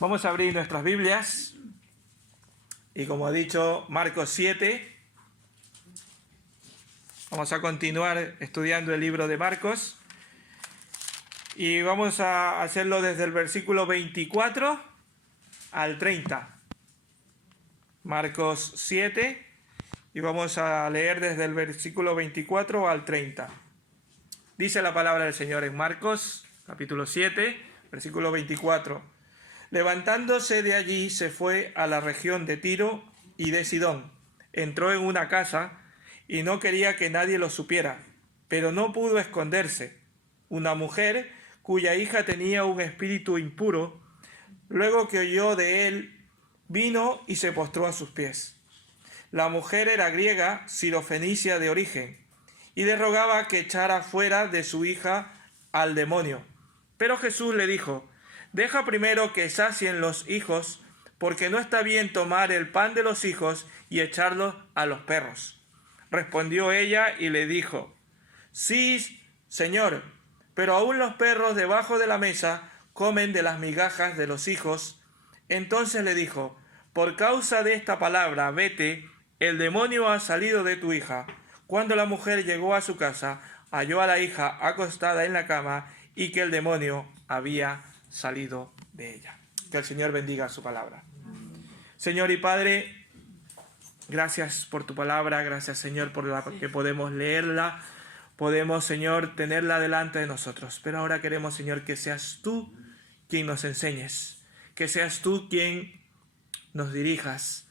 Vamos a abrir nuestras Biblias y, como he dicho, Marcos 7. Vamos a continuar estudiando el libro de Marcos y vamos a hacerlo desde el versículo 24 al 30. Marcos 7 y vamos a leer desde el versículo 24 al 30. Dice la palabra del Señor en Marcos capítulo 7, versículo 24. Levantándose de allí se fue a la región de Tiro y de Sidón. Entró en una casa y no quería que nadie lo supiera, pero no pudo esconderse. Una mujer cuya hija tenía un espíritu impuro, luego que oyó de él, vino y se postró a sus pies. La mujer era griega, sirofenicia de origen, y le rogaba que echara fuera de su hija al demonio. Pero Jesús le dijo: deja primero que sacien los hijos, porque no está bien tomar el pan de los hijos y echarlo a los perros. Respondió ella y le dijo: sí, Señor, pero aún los perros debajo de la mesa comen de las migajas de los hijos. Entonces le dijo: por causa de esta palabra, vete, el demonio ha salido de tu hija. Cuando la mujer llegó a su casa, halló a la hija acostada en la cama y que el demonio había salido de ella. Que el Señor bendiga su palabra. Señor y Padre, gracias por tu palabra, gracias, Señor, por la que podemos leerla, podemos, Señor, tenerla delante de nosotros. Pero ahora queremos, Señor, que seas tú quien nos enseñes, que seas tú quien nos dirijas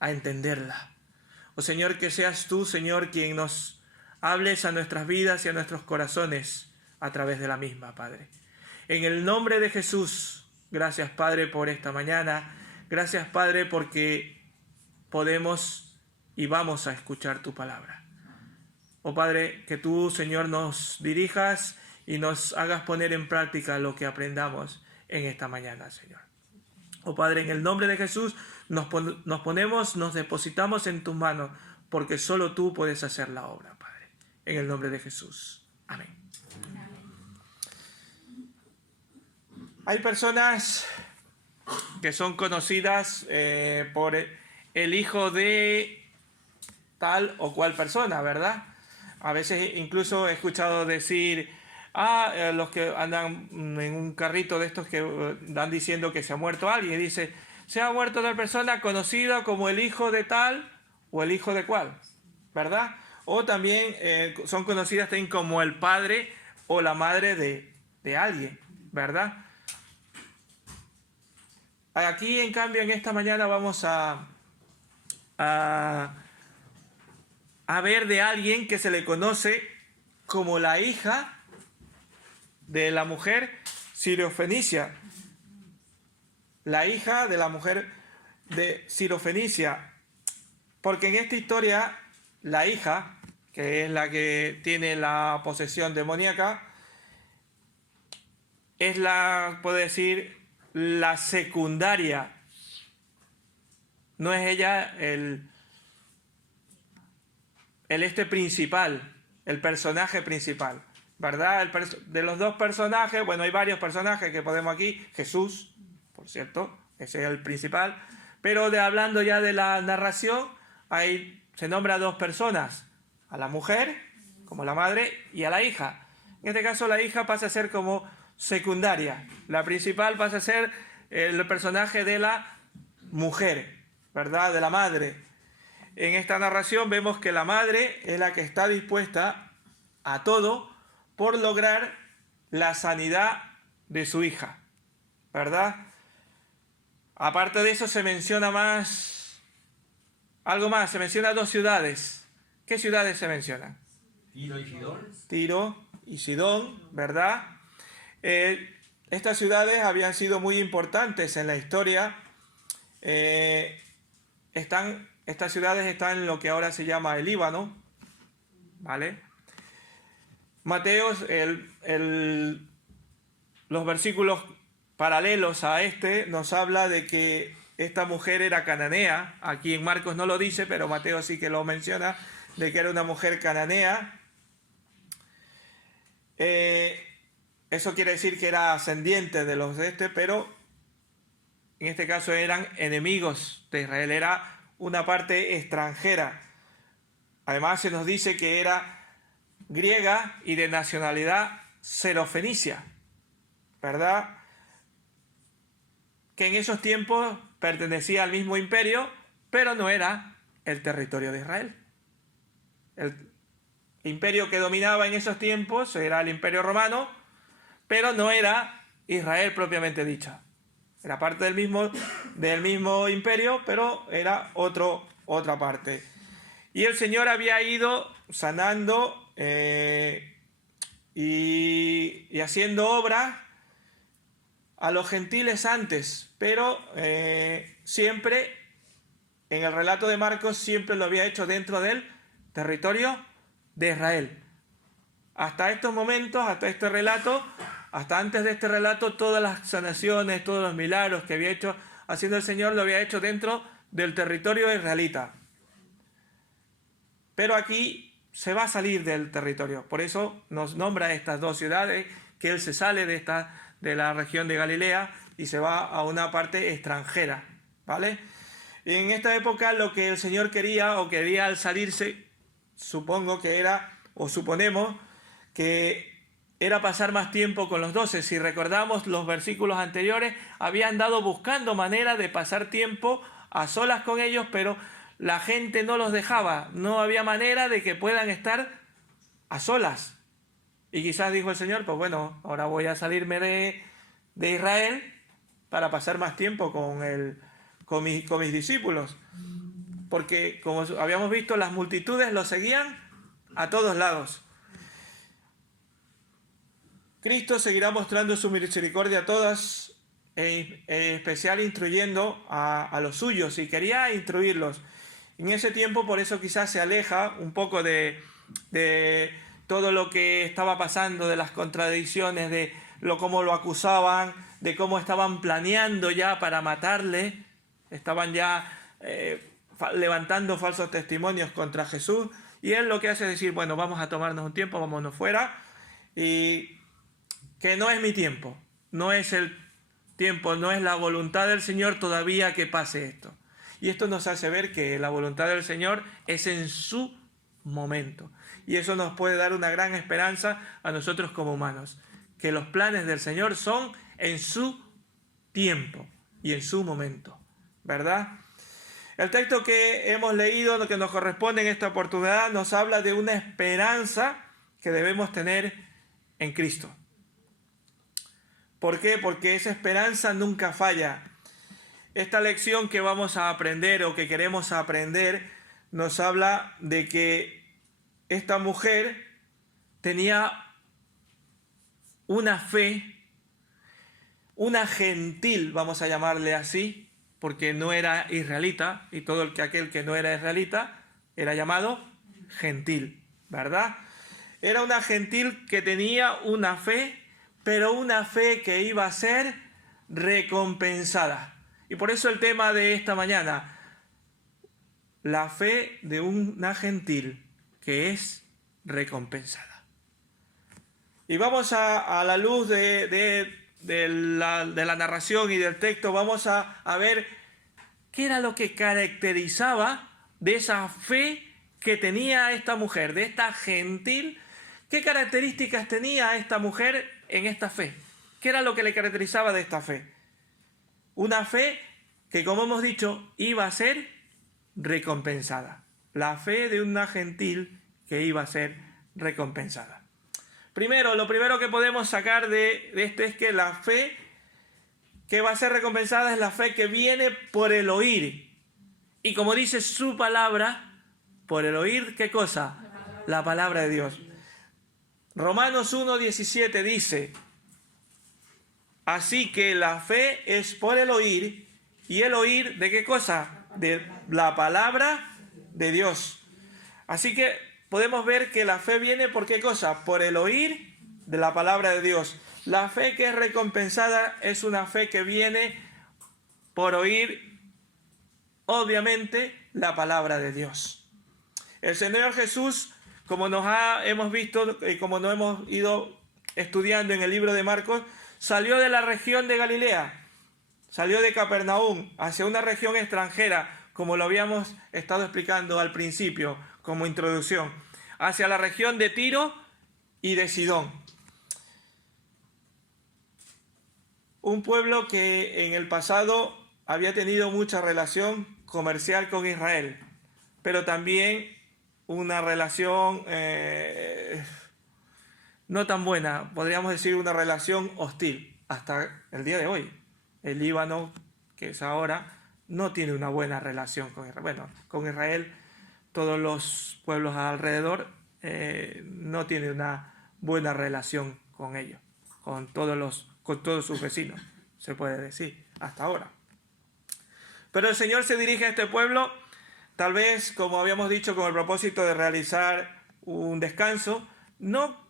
a entenderla. Oh Señor, que seas tú, Señor, quien nos hables a nuestras vidas y a nuestros corazones a través de la misma, Padre. En el nombre de Jesús, gracias, Padre, por esta mañana. Gracias, Padre, porque podemos y vamos a escuchar tu palabra. Oh Padre, que tú, Señor, nos dirijas y nos hagas poner en práctica lo que aprendamos en esta mañana, Señor. Oh Padre, en el nombre de Jesús nos depositamos en tus manos, porque solo tú puedes hacer la obra, Padre. En el nombre de Jesús. Amén. Hay personas que son conocidas por el hijo de tal o cual persona, ¿verdad? A veces incluso he escuchado decir, los que andan en un carrito de estos que dan diciendo que se ha muerto alguien, y dice, se ha muerto tal persona conocida como el hijo de tal o el hijo de cual, ¿verdad? O también son conocidas también como el padre o la madre de alguien, ¿verdad? Aquí, en cambio, en esta mañana vamos a ver de alguien que se le conoce como la hija de la mujer sirofenicia. La hija de la mujer de sirofenicia. Porque en esta historia, la hija, que es la que tiene la posesión demoníaca, es puede decir, la secundaria. No es ella el principal, el personaje principal, ¿verdad? De los dos personajes, bueno, hay varios personajes que podemos aquí. Jesús, por cierto, ese es el principal. Pero hablando ya de la narración, se nombra a dos personas: a la mujer, como la madre, y a la hija. En este caso, la hija pasa a ser como secundaria. La principal pasa a ser el personaje de la mujer, ¿verdad? De la madre. En esta narración vemos que la madre es la que está dispuesta a todo por lograr la sanidad de su hija, ¿verdad? Aparte de eso se menciona algo más, se menciona dos ciudades. ¿Qué ciudades se mencionan? Tiro y Sidón. Tiro y Sidón, ¿verdad? Estas ciudades habían sido muy importantes en la historia. Estas ciudades están en lo que ahora se llama el Líbano, ¿vale? Mateo, los versículos paralelos a nos habla de que esta mujer era cananea. Aquí en Marcos no lo dice, pero Mateo sí que lo menciona, de que era una mujer cananea. Eso quiere decir que era ascendiente de los pero en este caso eran enemigos de Israel, era una parte extranjera. Además se nos dice que era griega y de nacionalidad serofenicia, ¿verdad? Que en esos tiempos pertenecía al mismo imperio, pero no era el territorio de Israel. El imperio que dominaba en esos tiempos era el Imperio Romano, pero no era Israel propiamente dicha. Era parte del mismo imperio, pero era otra parte. Y el Señor había ido sanando y haciendo obra a los gentiles antes, pero siempre, en el relato de Marcos, siempre lo había hecho dentro del territorio de Israel. Hasta estos momentos, hasta este relato, hasta antes de este relato, todas las sanaciones, todos los milagros que había hecho haciendo el Señor, lo había hecho dentro del territorio israelita. Pero aquí se va a salir del territorio. Por eso nos nombra estas dos ciudades, que Él se sale de la región de Galilea y se va a una parte extranjera, ¿vale? Y en esta época lo que el Señor quería al salirse, supongo que era, o suponemos, que era pasar más tiempo con los 12. Si recordamos los versículos anteriores, había andado buscando manera de pasar tiempo a solas con ellos, pero la gente no los dejaba, no había manera de que puedan estar a solas. Y quizás dijo el Señor, pues bueno, ahora voy a salirme de Israel para pasar más tiempo con mis discípulos. Porque, como habíamos visto, las multitudes los seguían a todos lados. Cristo seguirá mostrando su misericordia a todas, en especial instruyendo a los suyos, y quería instruirlos. En ese tiempo, por eso quizás se aleja un poco de todo lo que estaba pasando, de las contradicciones, de cómo lo acusaban, de cómo estaban planeando ya para matarle, estaban ya levantando falsos testimonios contra Jesús, y él lo que hace es decir, bueno, vamos a tomarnos un tiempo, vámonos fuera, y que no es mi tiempo, no es el tiempo, no es la voluntad del Señor todavía que pase esto. Y esto nos hace ver que la voluntad del Señor es en su momento. Y eso nos puede dar una gran esperanza a nosotros como humanos, que los planes del Señor son en su tiempo y en su momento, ¿verdad? El texto que hemos leído, lo que nos corresponde en esta oportunidad, nos habla de una esperanza que debemos tener en Cristo. ¿Por qué? Porque esa esperanza nunca falla. Esta lección que vamos a aprender o que queremos aprender nos habla de que esta mujer tenía una fe, una gentil, vamos a llamarle así, porque no era israelita, y todo aquel que no era israelita era llamado gentil, ¿verdad? Era una gentil que tenía una fe, pero una fe que iba a ser recompensada. Y por eso el tema de esta mañana, la fe de una gentil que es recompensada. Y vamos a la luz de la narración y del texto, vamos a ver qué era lo que caracterizaba de esa fe que tenía esta mujer, de esta gentil. ¿Qué características tenía esta mujer en esta fe? ¿Qué era lo que le caracterizaba de esta fe? Una fe que, como hemos dicho, iba a ser recompensada. La fe de una gentil que iba a ser recompensada. Lo primero que podemos sacar de esto es que la fe que va a ser recompensada es la fe que viene por el oír. Y como dice su palabra, por el oír, ¿qué cosa? La palabra de Dios. Romanos 1:17 dice: así que la fe es por el oír, y el oír, ¿de qué cosa? De la palabra de Dios. Así que podemos ver que la fe viene por qué cosa? Por el oír de la palabra de Dios. La fe que es recompensada es una fe que viene por oír, obviamente, la palabra de Dios. El Señor Jesús, como hemos visto y como nos hemos ido estudiando en el libro de Marcos, salió de la región de Galilea. Salió de Capernaum hacia una región extranjera, como lo habíamos estado explicando al principio, como introducción, hacia la región de Tiro y de Sidón. Un pueblo que en el pasado había tenido mucha relación comercial con Israel, pero también una relación no tan buena, podríamos decir una relación hostil, hasta el día de hoy. El Líbano, que es ahora, no tiene una buena relación con Israel. Bueno, con Israel, todos los pueblos alrededor no tienen una buena relación con ellos, con todos sus vecinos, se puede decir, hasta ahora. Pero el Señor se dirige a este pueblo, tal vez, como habíamos dicho, con el propósito de realizar un descanso, no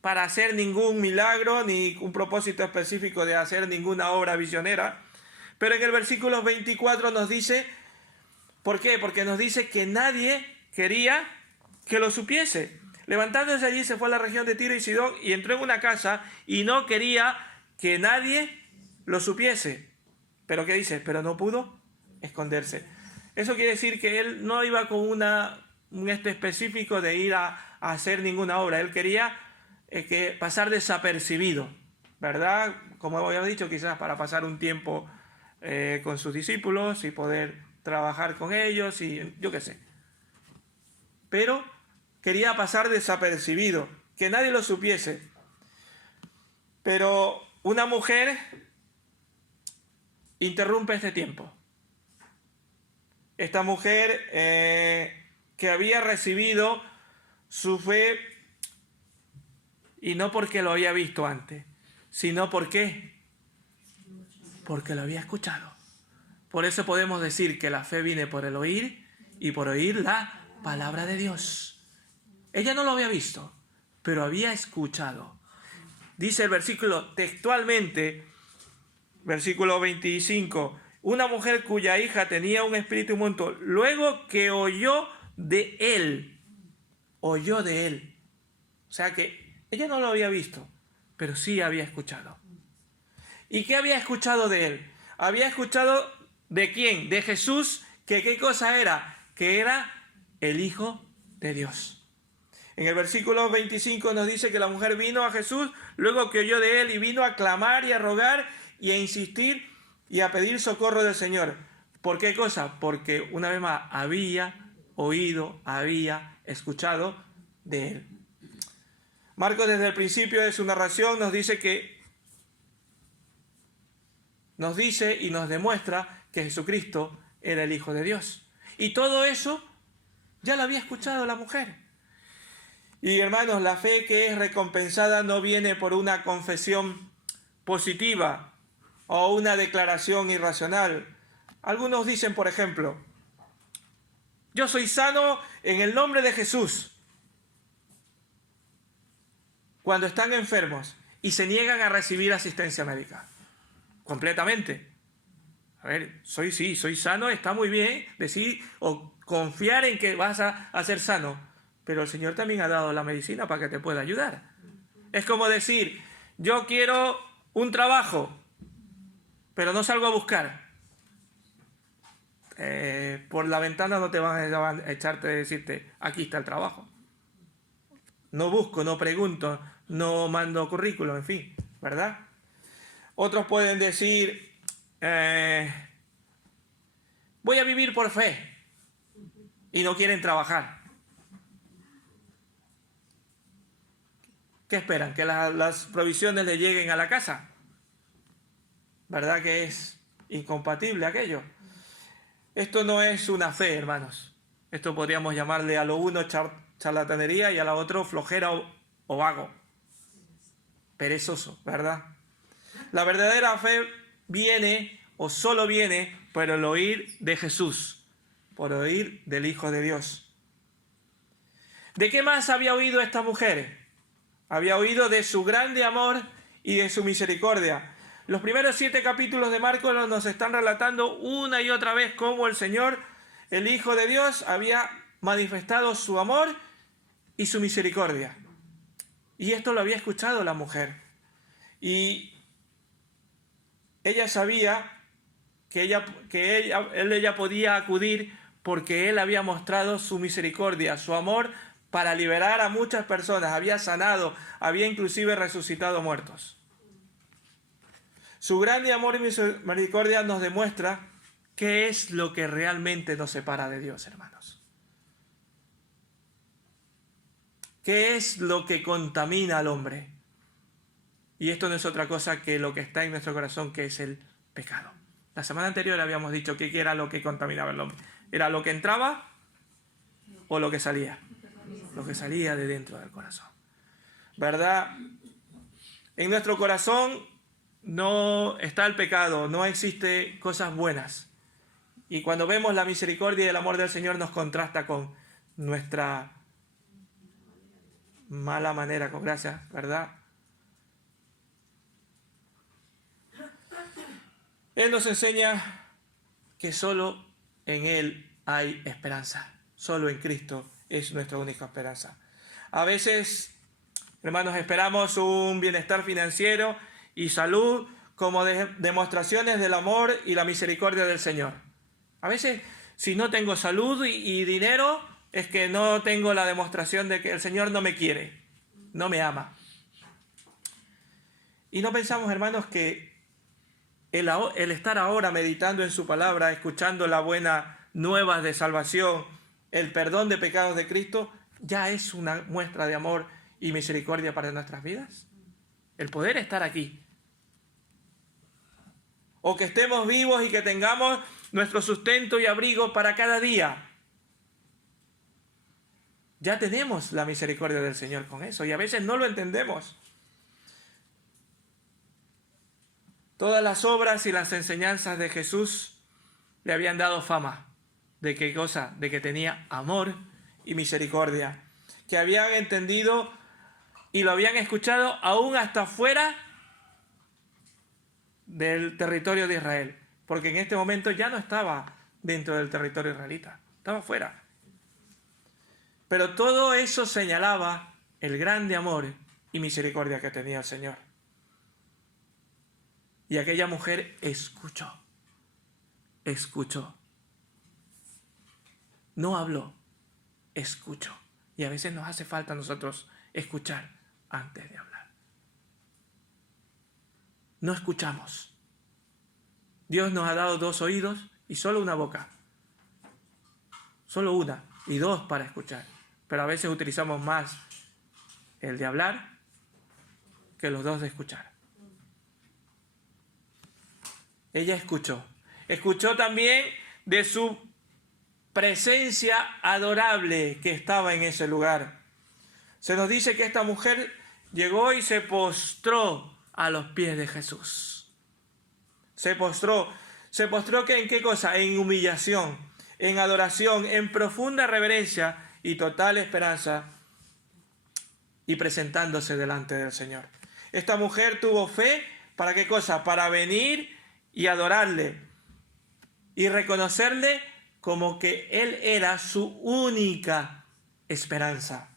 para hacer ningún milagro, ni un propósito específico de hacer ninguna obra visionera, pero en el versículo 24 nos dice, ¿por qué? Porque nos dice que nadie quería que lo supiese. Levantándose allí se fue a la región de Tiro y Sidón y entró en una casa y no quería que nadie lo supiese. ¿Pero qué dice? Pero no pudo esconderse. Eso quiere decir que él no iba con un específico de ir a hacer ninguna obra. Él quería que pasar desapercibido, ¿verdad? Como habíamos dicho, quizás para pasar un tiempo con sus discípulos y poder trabajar con ellos y yo qué sé. Pero quería pasar desapercibido, que nadie lo supiese. Pero una mujer interrumpe este tiempo. Esta mujer que había recibido su fe, y no porque lo había visto antes, sino porque lo había escuchado. Por eso podemos decir que la fe viene por el oír y por oír la palabra de Dios. Ella no lo había visto, pero había escuchado. Dice el versículo textualmente, versículo 25, una mujer cuya hija tenía un espíritu inmundo, luego que oyó de él. O sea que ella no lo había visto, pero sí había escuchado. ¿Y qué había escuchado de él? Había escuchado de quién, de Jesús, que qué cosa era, que era el Hijo de Dios. En el versículo 25 nos dice que la mujer vino a Jesús luego que oyó de él y vino a clamar y a rogar y a insistir y a pedir socorro del Señor. ¿Por qué cosa? Porque una vez más había oído, había escuchado de él. Marcos desde el principio de su narración nos dice y nos demuestra que Jesucristo era el Hijo de Dios. Y todo eso ya lo había escuchado la mujer. Y hermanos, la fe que es recompensada no viene por una confesión positiva o una declaración irracional. Algunos dicen, por ejemplo, yo soy sano en el nombre de Jesús, cuando están enfermos y se niegan a recibir asistencia médica. Completamente. A ver, soy sano, está muy bien decir o confiar en que vas a ser sano, pero el Señor también ha dado la medicina para que te pueda ayudar. Es como decir, yo quiero un trabajo, pero no salgo a buscar. Por la ventana no te van a echarte a decirte, aquí está el trabajo. No busco, no pregunto, no mando currículum, en fin, ¿verdad? Otros pueden decir, voy a vivir por fe y no quieren trabajar. ¿Qué esperan? ¿Que las provisiones le lleguen a la casa? ¿Verdad que es incompatible aquello? Esto no es una fe, hermanos. Esto podríamos llamarle a lo uno charlatanería y a lo otro flojera o vago. Perezoso, ¿verdad? La verdadera fe viene o solo viene por el oír de Jesús, por oír del Hijo de Dios. ¿De qué más había oído esta mujer? Había oído de su grande amor y de su misericordia. Los primeros 7 capítulos de Marcos nos están relatando una y otra vez cómo el Señor, el Hijo de Dios, había manifestado su amor y su misericordia. Y esto lo había escuchado la mujer. Y ella sabía que ella podía acudir porque él había mostrado su misericordia, su amor para liberar a muchas personas, había sanado, había inclusive resucitado muertos. Su grande amor y misericordia nos demuestra qué es lo que realmente nos separa de Dios, hermanos. ¿Qué es lo que contamina al hombre? Y esto no es otra cosa que lo que está en nuestro corazón, que es el pecado. La semana anterior habíamos dicho que era lo que contaminaba al hombre. ¿Era lo que entraba o lo que salía? Lo que salía de dentro del corazón. ¿Verdad? En nuestro corazón no está el pecado, no existe cosas buenas. Y cuando vemos la misericordia y el amor del Señor nos contrasta con nuestra mala manera, con gracia, ¿verdad? Él nos enseña que solo en Él hay esperanza. Solo en Cristo es nuestra única esperanza. A veces, hermanos, esperamos un bienestar financiero y salud como demostraciones del amor y la misericordia del Señor. A veces, si no tengo salud y dinero, es que no tengo la demostración de que el Señor no me quiere, no me ama. Y no pensamos, hermanos, que el estar ahora meditando en su palabra, escuchando la buena nueva de salvación, el perdón de pecados de Cristo, ya es una muestra de amor y misericordia para nuestras vidas. El poder estar aquí. O que estemos vivos y que tengamos nuestro sustento y abrigo para cada día. Ya tenemos la misericordia del Señor con eso y a veces no lo entendemos. Todas las obras y las enseñanzas de Jesús le habían dado fama. ¿De qué cosa? De que tenía amor y misericordia. Que habían entendido y lo habían escuchado aún hasta fuera del territorio de Israel. Porque en este momento ya no estaba dentro del territorio israelita. Estaba fuera. Pero todo eso señalaba el grande amor y misericordia que tenía el Señor. Y aquella mujer escuchó. No habló, escuchó. Y a veces nos hace falta a nosotros escuchar antes de hablar. No escuchamos. Dios nos ha dado 2 oídos y solo una boca. Solo una y 2 para escuchar. Pero a veces utilizamos más el de hablar que los 2 de escuchar. Ella escuchó. Escuchó también de su presencia adorable que estaba en ese lugar. Se nos dice que esta mujer llegó y se postró a los pies de Jesús. Se postró. ¿Se postró en qué cosa? En humillación, en adoración, en profunda reverencia y total esperanza, y presentándose delante del Señor. Esta mujer tuvo fe, ¿para qué cosa? Para venir y adorarle y reconocerle como que Él era su única esperanza.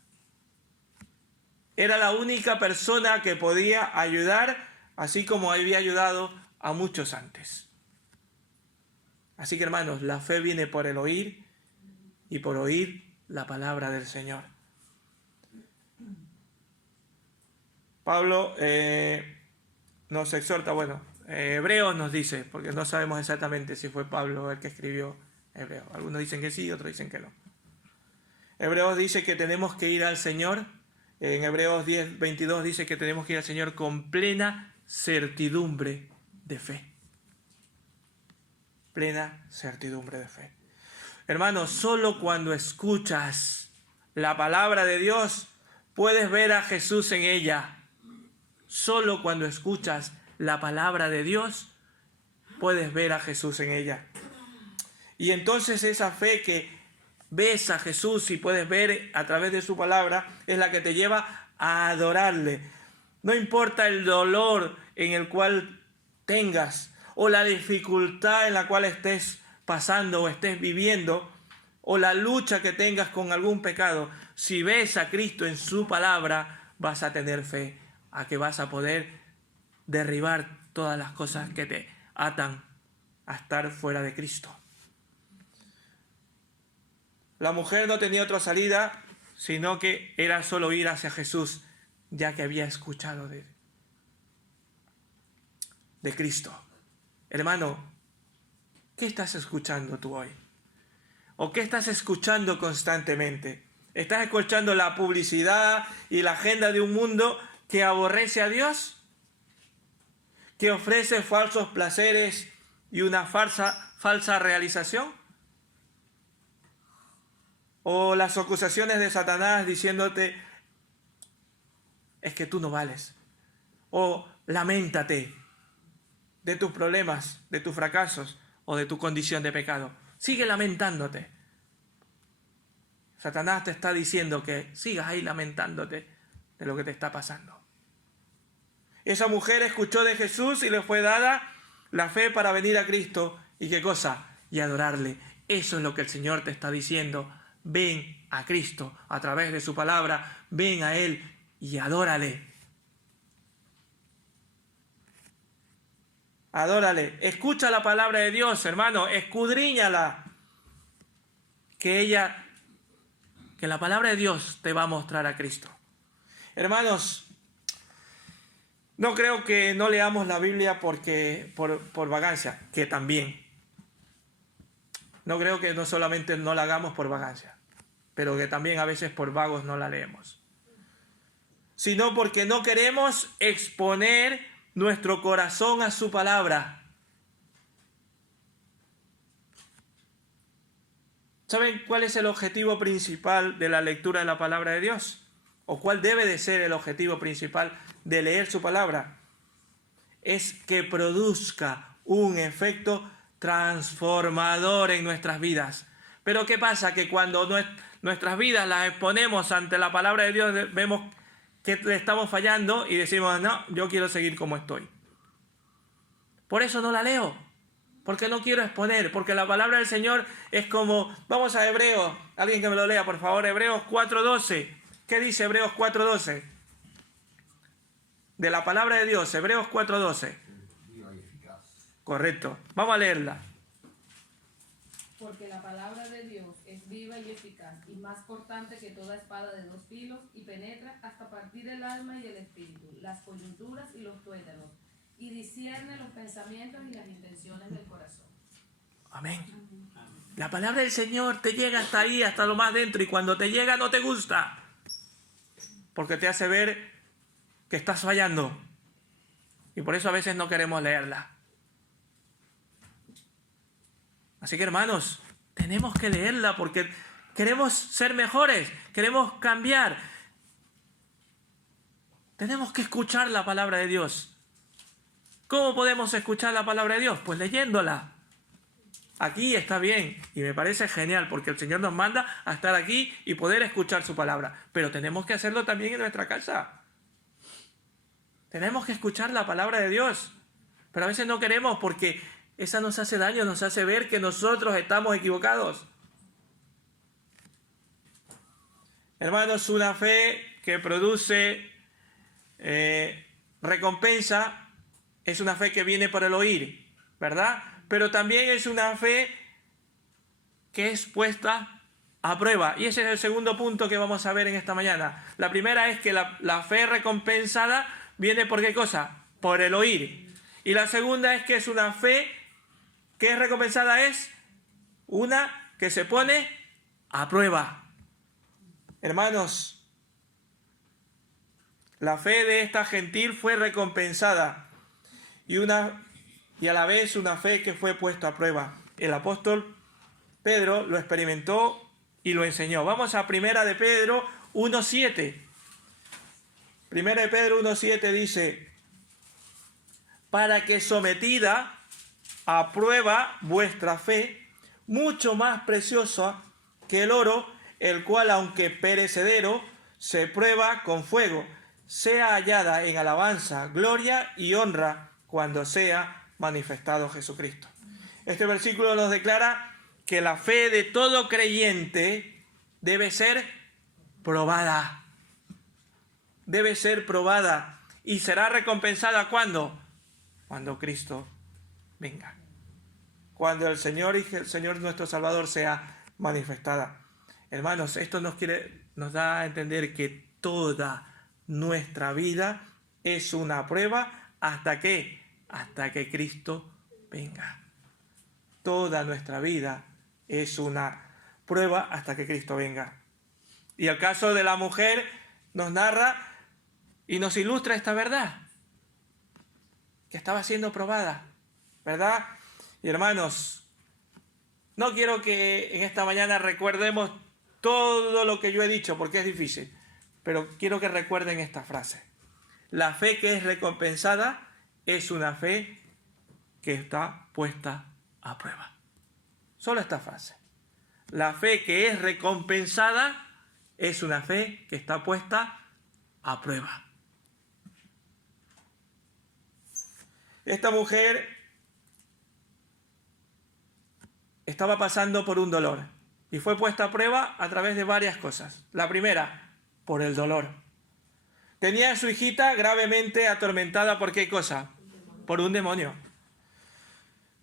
Era la única persona que podía ayudar, así como había ayudado a muchos antes. Así que, hermanos, la fe viene por el oír y por oír la palabra del Señor. Pablo nos exhorta, Hebreos nos dice, porque no sabemos exactamente si fue Pablo el que escribió Hebreos. Algunos dicen que sí, otros dicen que no. Hebreos dice que tenemos que ir al Señor. En Hebreos 10:22 dice que tenemos que ir al Señor con plena certidumbre de fe. Plena certidumbre de fe. Hermanos, solo cuando escuchas la palabra de Dios puedes ver a Jesús en ella. Solo cuando escuchas la palabra de Dios puedes ver a Jesús en ella. Y entonces esa fe que ves a Jesús y puedes ver a través de su palabra es la que te lleva a adorarle. No importa el dolor en el cual tengas o la dificultad en la cual estés pasando o estés viviendo o la lucha que tengas con algún pecado, si ves a Cristo en su palabra vas a tener fe a que vas a poder derribar todas las cosas que te atan a estar fuera de Cristo. La mujer no tenía otra salida, sino que era solo ir hacia Jesús, ya que había escuchado de Cristo. Hermano, ¿qué estás escuchando tú hoy? ¿O qué estás escuchando constantemente? ¿Estás escuchando la publicidad y la agenda de un mundo que aborrece a Dios? ¿Que ofrece falsos placeres y una falsa realización? ¿O las acusaciones de Satanás diciéndote, es que tú no vales? ¿O laméntate de tus problemas, de tus fracasos o de tu condición de pecado? Sigue lamentándote. Satanás te está diciendo que sigas ahí lamentándote de lo que te está pasando. Esa mujer escuchó de Jesús y le fue dada la fe para venir a Cristo. ¿Y qué cosa? Y adorarle. Eso es lo que el Señor te está diciendo. Ven a Cristo a través de su palabra. Ven a Él y adórale. Adórale. Escucha la palabra de Dios, hermano. Escudriñala. Que la palabra de Dios te va a mostrar a Cristo. Hermanos, no creo que no leamos la Biblia por vagancia, que también. No creo que no solamente no la hagamos por vagancia, pero que también a veces por vagos no la leemos. Sino porque no queremos exponer nuestro corazón a su palabra. ¿Saben cuál es el objetivo principal de la lectura de la palabra de Dios? ¿O cuál debe de ser el objetivo principal de leer su palabra? Es que produzca un efecto transformador en nuestras vidas. Pero ¿qué pasa? Que cuando nuestras vidas las exponemos ante la palabra de Dios, vemos que le estamos fallando y decimos, no, yo quiero seguir como estoy. Por eso no la leo, porque no quiero exponer, porque la palabra del Señor es como, vamos a Hebreos, alguien que me lo lea, por favor, Hebreos 4:12. ¿Qué dice Hebreos 4:12? De la palabra de Dios, Hebreos 4:12. Correcto, vamos a leerla. Porque la palabra de Dios es viva y eficaz, y más cortante que toda espada de 2 filos, y penetra hasta partir el alma y el espíritu, las coyunturas y los tuétanos, y discierne los pensamientos y las intenciones del corazón. Amén. La palabra del Señor te llega hasta ahí, hasta lo más dentro, y cuando te llega no te gusta, porque te hace ver que estás fallando, y por eso a veces no queremos leerla. Así que, hermanos, tenemos que leerla porque queremos ser mejores, queremos cambiar. Tenemos que escuchar la palabra de Dios. ¿Cómo podemos escuchar la palabra de Dios? Pues leyéndola. Aquí está bien y me parece genial porque el Señor nos manda a estar aquí y poder escuchar su palabra. Pero tenemos que hacerlo también en nuestra casa. Tenemos que escuchar la palabra de Dios. Pero a veces no queremos porque esa nos hace daño, nos hace ver que nosotros estamos equivocados. Hermanos, una fe que produce recompensa es una fe que viene por el oír, ¿verdad? Pero también es una fe que es puesta a prueba. Y ese es el segundo punto que vamos a ver en esta mañana. La primera es que la fe recompensada viene por ¿qué cosa? Por el oír. Y la segunda es que es una fe que es recompensada, es una que se pone a prueba. Hermanos, la fe de esta gentil fue recompensada y a la vez una fe que fue puesta a prueba. El apóstol Pedro lo experimentó y lo enseñó. Vamos a Primera de Pedro 1:7. Primera de Pedro 1:7 dice: para que sometida a prueba vuestra fe, mucho más preciosa que el oro, el cual aunque perecedero, se prueba con fuego, sea hallada en alabanza, gloria y honra cuando sea manifestado Jesucristo. Este versículo nos declara que la fe de todo creyente debe ser probada. Debe ser probada y será recompensada ¿cuándo? cuando Cristo venga. Cuando el Señor y el Señor nuestro Salvador sea manifestada. Hermanos, esto nos da a entender que toda nuestra vida es una prueba hasta que Cristo venga. Toda nuestra vida es una prueba hasta que Cristo venga. Y el caso de la mujer nos narra y nos ilustra esta verdad, que estaba siendo probada, ¿verdad? Y hermanos, no quiero que en esta mañana recuerdemos todo lo que yo he dicho, porque es difícil, pero quiero que recuerden esta frase. La fe que es recompensada es una fe que está puesta a prueba. Solo esta frase. La fe que es recompensada es una fe que está puesta a prueba. Esta mujer estaba pasando por un dolor y fue puesta a prueba a través de varias cosas. La primera, por el dolor. Tenía a su hijita gravemente atormentada ¿por qué cosa? Por un demonio.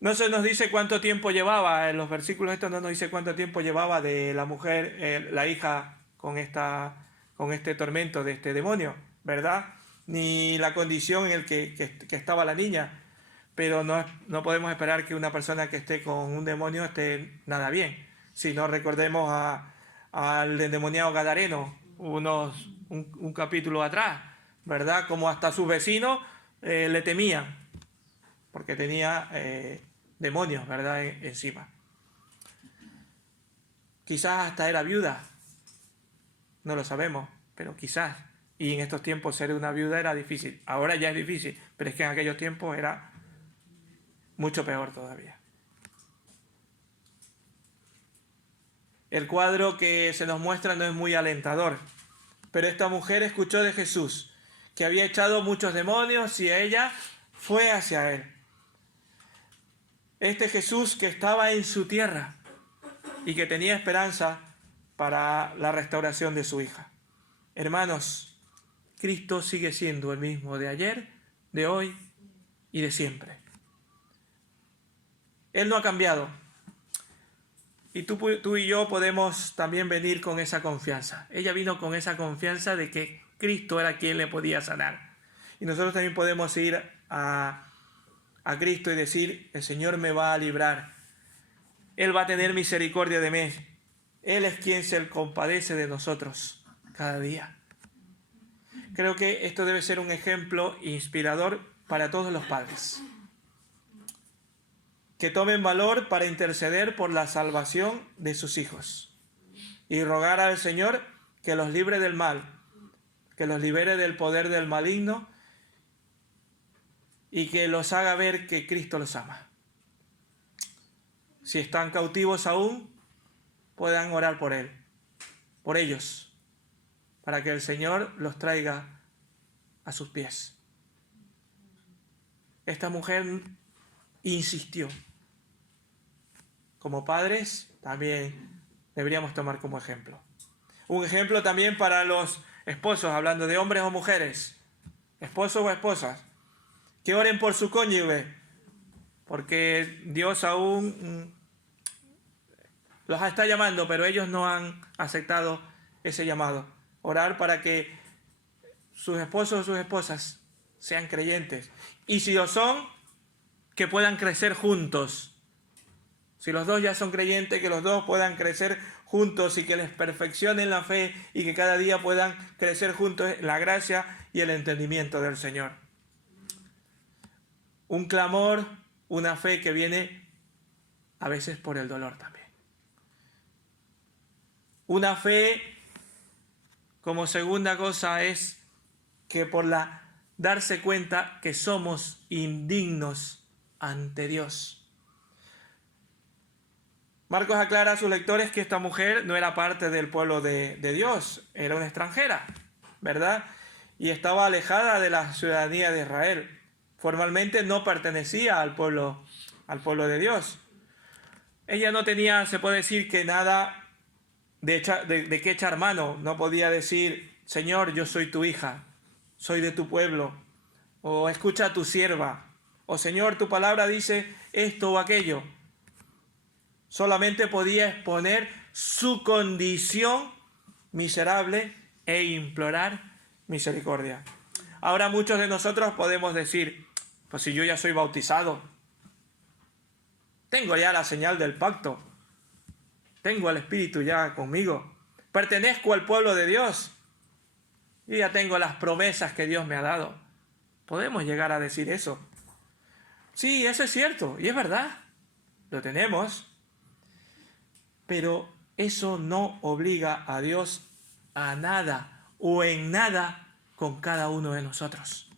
No se nos dice cuánto tiempo llevaba, en los versículos estos no nos dice cuánto tiempo llevaba de la mujer, la hija, con este tormento de este demonio, ¿verdad? Ni la condición en la que estaba la niña. Pero no podemos esperar que una persona que esté con un demonio esté nada bien. Si no, recordemos al endemoniado gadareno, un capítulo atrás, ¿verdad? Como hasta sus vecinos le temían, porque tenía demonios, ¿verdad? Encima. Quizás hasta era viuda, no lo sabemos, pero quizás. Y en estos tiempos ser una viuda era difícil. Ahora ya es difícil, pero es que en aquellos tiempos era mucho peor todavía. El cuadro que se nos muestra no es muy alentador, pero esta mujer escuchó de Jesús que había echado muchos demonios y ella fue hacia él. Este Jesús que estaba en su tierra y que tenía esperanza para la restauración de su hija. Hermanos, Cristo sigue siendo el mismo de ayer, de hoy y de siempre. Él no ha cambiado. Y tú y yo podemos también venir con esa confianza. Ella vino con esa confianza de que Cristo era quien le podía sanar. Y nosotros también podemos ir a Cristo y decir, el Señor me va a librar. Él va a tener misericordia de mí. Él es quien se compadece de nosotros cada día. Creo que esto debe ser un ejemplo inspirador para todos los padres. Que tomen valor para interceder por la salvación de sus hijos y rogar al Señor que los libre del mal, que los libere del poder del maligno y que los haga ver que Cristo los ama. Si están cautivos aún, puedan orar por ellos, para que el Señor los traiga a sus pies. Esta mujer insistió. Como padres, también deberíamos tomar como ejemplo. Un ejemplo también para los esposos, hablando de hombres o mujeres, esposos o esposas, que oren por su cónyuge, porque Dios aún los está llamando, pero ellos no han aceptado ese llamado. Orar para que sus esposos o sus esposas sean creyentes. Y si lo son, que puedan crecer juntos. Si los dos ya son creyentes, que los dos puedan crecer juntos y que les perfeccionen la fe y que cada día puedan crecer juntos en la gracia y el entendimiento del Señor. Un clamor, una fe que viene a veces por el dolor también. Una fe, como segunda cosa, es que por darse cuenta que somos indignos ante Dios. Marcos aclara a sus lectores que esta mujer no era parte del pueblo de Dios, era una extranjera, ¿verdad? Y estaba alejada de la ciudadanía de Israel. Formalmente no pertenecía al pueblo de Dios. Ella no tenía, se puede decir, que nada de qué echar mano. No podía decir, Señor, yo soy tu hija, soy de tu pueblo, o escucha a tu sierva, o Señor, tu palabra dice esto o aquello. Solamente podía exponer su condición miserable e implorar misericordia. Ahora muchos de nosotros podemos decir, pues si yo ya soy bautizado, tengo ya la señal del pacto, tengo al Espíritu ya conmigo, pertenezco al pueblo de Dios y ya tengo las promesas que Dios me ha dado. Podemos llegar a decir eso. Sí, eso es cierto y es verdad, lo tenemos, pero eso no obliga a Dios a nada o en nada con cada uno de nosotros.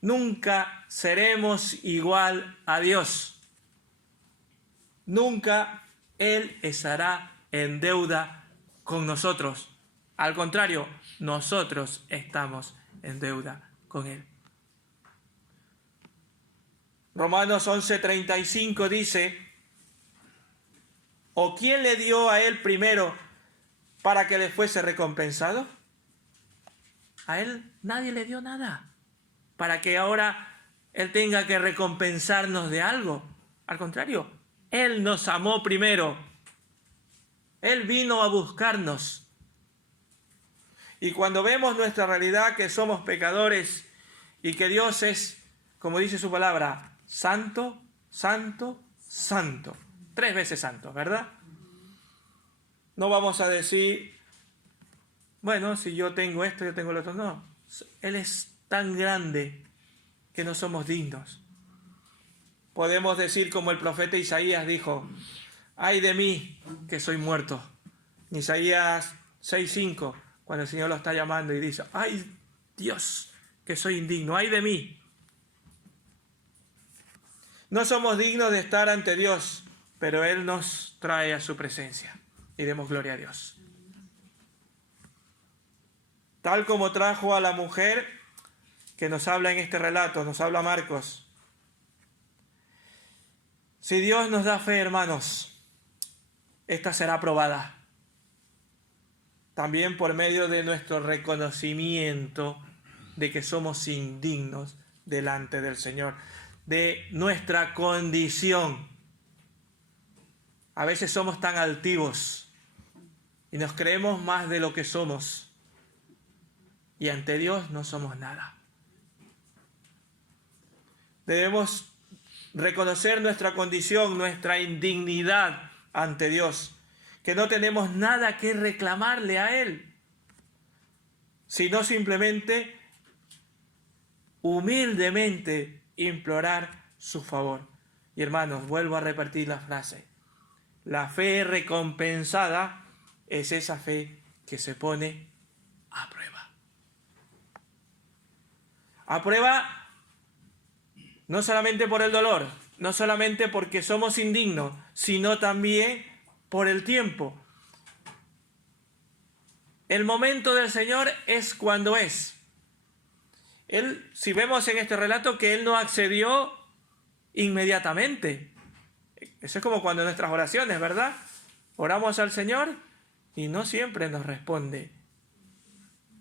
Nunca seremos igual a Dios. Nunca Él estará en deuda con nosotros. Al contrario, nosotros estamos en deuda con Él. Romanos 11:35 dice, ¿o quién le dio a Él primero para que le fuese recompensado? A Él nadie le dio nada para que ahora Él tenga que recompensarnos de algo. Al contrario, Él nos amó primero. Él vino a buscarnos. Y cuando vemos nuestra realidad, que somos pecadores y que Dios es, como dice su palabra, santo, santo, santo. 3 veces santo, ¿verdad? No vamos a decir, bueno, si yo tengo esto, yo tengo lo otro. No, Él es tan grande que no somos dignos. Podemos decir como el profeta Isaías dijo, ay de mí que soy muerto. En Isaías 6:5, cuando el Señor lo está llamando y dice, ay Dios, que soy indigno, ay de mí. No somos dignos de estar ante Dios, pero Él nos trae a su presencia y demos gloria a Dios. Tal como trajo a la mujer que nos habla en este relato, nos habla Marcos. Si Dios nos da fe, hermanos, esta será aprobada. También por medio de nuestro reconocimiento de que somos indignos delante del Señor, de nuestra condición. A veces somos tan altivos y nos creemos más de lo que somos. Y ante Dios no somos nada. Debemos reconocer nuestra condición, nuestra indignidad ante Dios, que no tenemos nada que reclamarle a Él, sino simplemente humildemente implorar su favor. Y hermanos, vuelvo a repetir la frase. La fe recompensada es esa fe que se pone a prueba. A prueba no solamente por el dolor, no solamente porque somos indignos, sino también por el tiempo. El momento del Señor es cuando es. Él, si vemos en este relato que Él no accedió inmediatamente. Eso es como cuando en nuestras oraciones, ¿verdad? Oramos al Señor y no siempre nos responde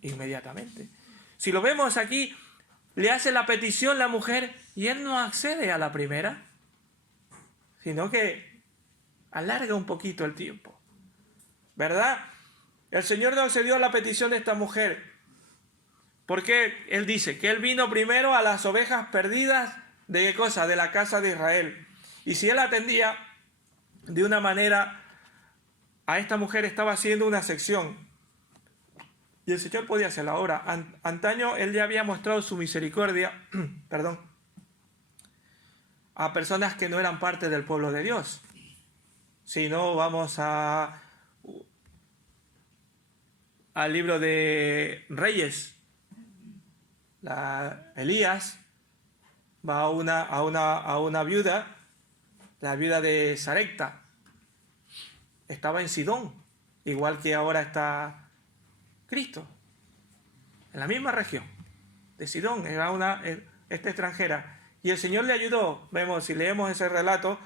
inmediatamente. Si lo vemos aquí, le hace la petición la mujer y Él no accede a la primera, sino que alarga un poquito el tiempo, ¿verdad? El Señor no accedió a la petición de esta mujer, porque Él dice que Él vino primero a las ovejas perdidas de ¿qué cosa? De la casa de Israel. Y si Él atendía de una manera a esta mujer, estaba haciendo una sección. Y el Señor podía hacerla ahora. Antaño Él ya había mostrado su misericordia, a personas que no eran parte del pueblo de Dios. Si no, vamos al libro de Reyes. Elías va a una viuda, la viuda de Sarepta. Estaba en Sidón, igual que ahora está Cristo, en la misma región de Sidón. Era esta extranjera, y el Señor le ayudó. Vemos, si leemos ese relato,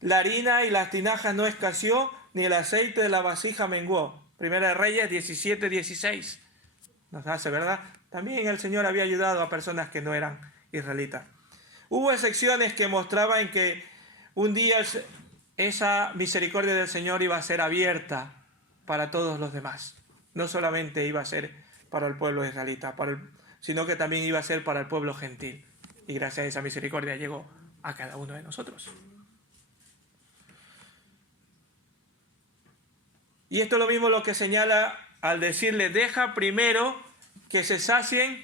la harina y las tinajas no escaseó, ni el aceite de la vasija menguó. Primera de Reyes 17:16 nos hace, ¿verdad? También el Señor había ayudado a personas que no eran israelitas. Hubo excepciones que mostraban que un día esa misericordia del Señor iba a ser abierta para todos los demás. No solamente iba a ser para el pueblo israelita, sino que también iba a ser para el pueblo gentil. Y gracias a esa misericordia llegó a cada uno de nosotros. Y esto es lo mismo lo que señala al decirle, deja primero que se sacien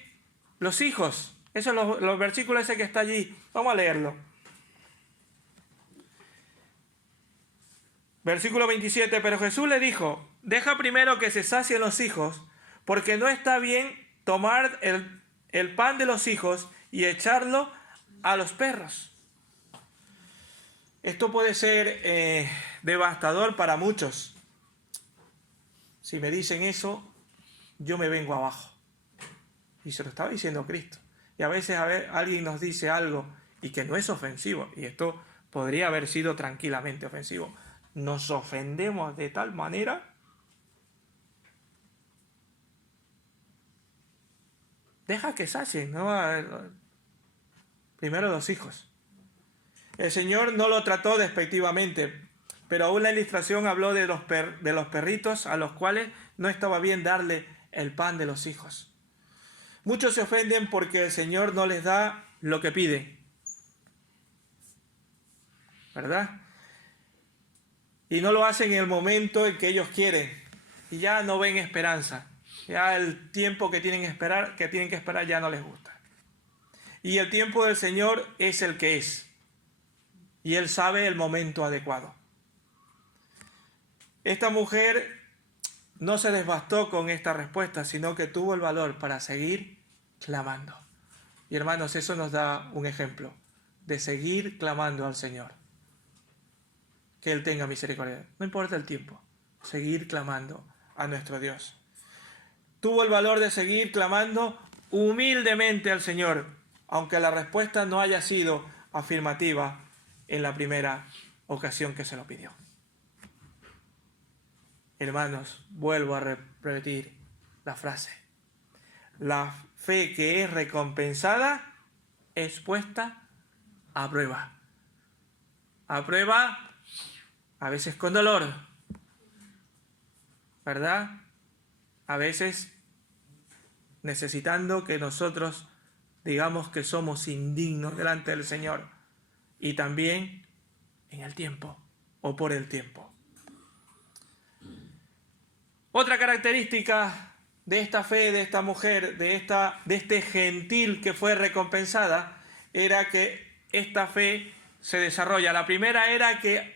los hijos. Esos son los versículos ese que está allí. Vamos a leerlo. Versículo 27, pero Jesús le dijo, deja primero que se sacien los hijos, porque no está bien tomar el pan de los hijos y echarlo a los perros. Esto puede ser devastador para muchos. Si me dicen eso, yo me vengo abajo. Y se lo estaba diciendo Cristo. Y a veces alguien nos dice algo y que no es ofensivo, y esto podría haber sido tranquilamente ofensivo. Nos ofendemos de tal manera deja que sacien, ¿no? Primero los hijos. El Señor no lo trató despectivamente, pero aún la ilustración habló de los perritos a los cuales no estaba bien darle el pan de los hijos. Muchos se ofenden porque el Señor no les da lo que piden, ¿verdad? Y no lo hacen en el momento en que ellos quieren. Y ya no ven esperanza. Ya el tiempo que tienen que esperar ya no les gusta. Y el tiempo del Señor es el que es. Y Él sabe el momento adecuado. Esta mujer no se desbastó con esta respuesta, sino que tuvo el valor para seguir clamando. Y hermanos, eso nos da un ejemplo de seguir clamando al Señor. Que Él tenga misericordia. No importa el tiempo. Seguir clamando a nuestro Dios. Tuvo el valor de seguir clamando humildemente al Señor, aunque la respuesta no haya sido afirmativa en la primera ocasión que se lo pidió. Hermanos, vuelvo a repetir la frase. La fe que es recompensada es puesta a prueba. A prueba, a veces con dolor, ¿verdad? A veces necesitando que nosotros digamos que somos indignos delante del Señor, y también en el tiempo o por el tiempo. Otra característica de esta fe, de esta mujer, de este gentil que fue recompensada, era que esta fe se desarrolla. La primera era que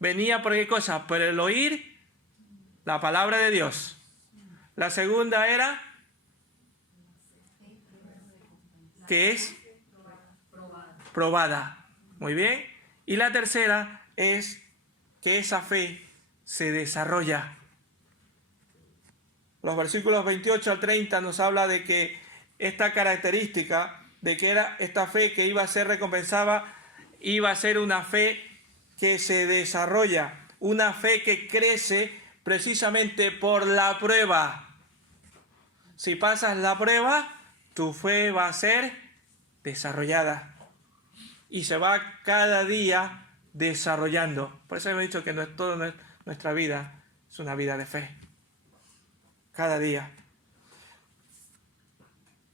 venía por qué cosa, por el oír la palabra de Dios. La segunda era que es probada. Muy bien. Y la tercera es que esa fe se desarrolla. Los versículos 28 al 30 nos habla de que esta característica de que era esta fe que iba a ser recompensada, iba a ser una fe que se desarrolla, una fe que crece precisamente por la prueba. Si pasas la prueba, tu fe va a ser desarrollada y se va cada día desarrollando. Por eso hemos dicho que toda nuestra vida es una vida de fe. Cada día.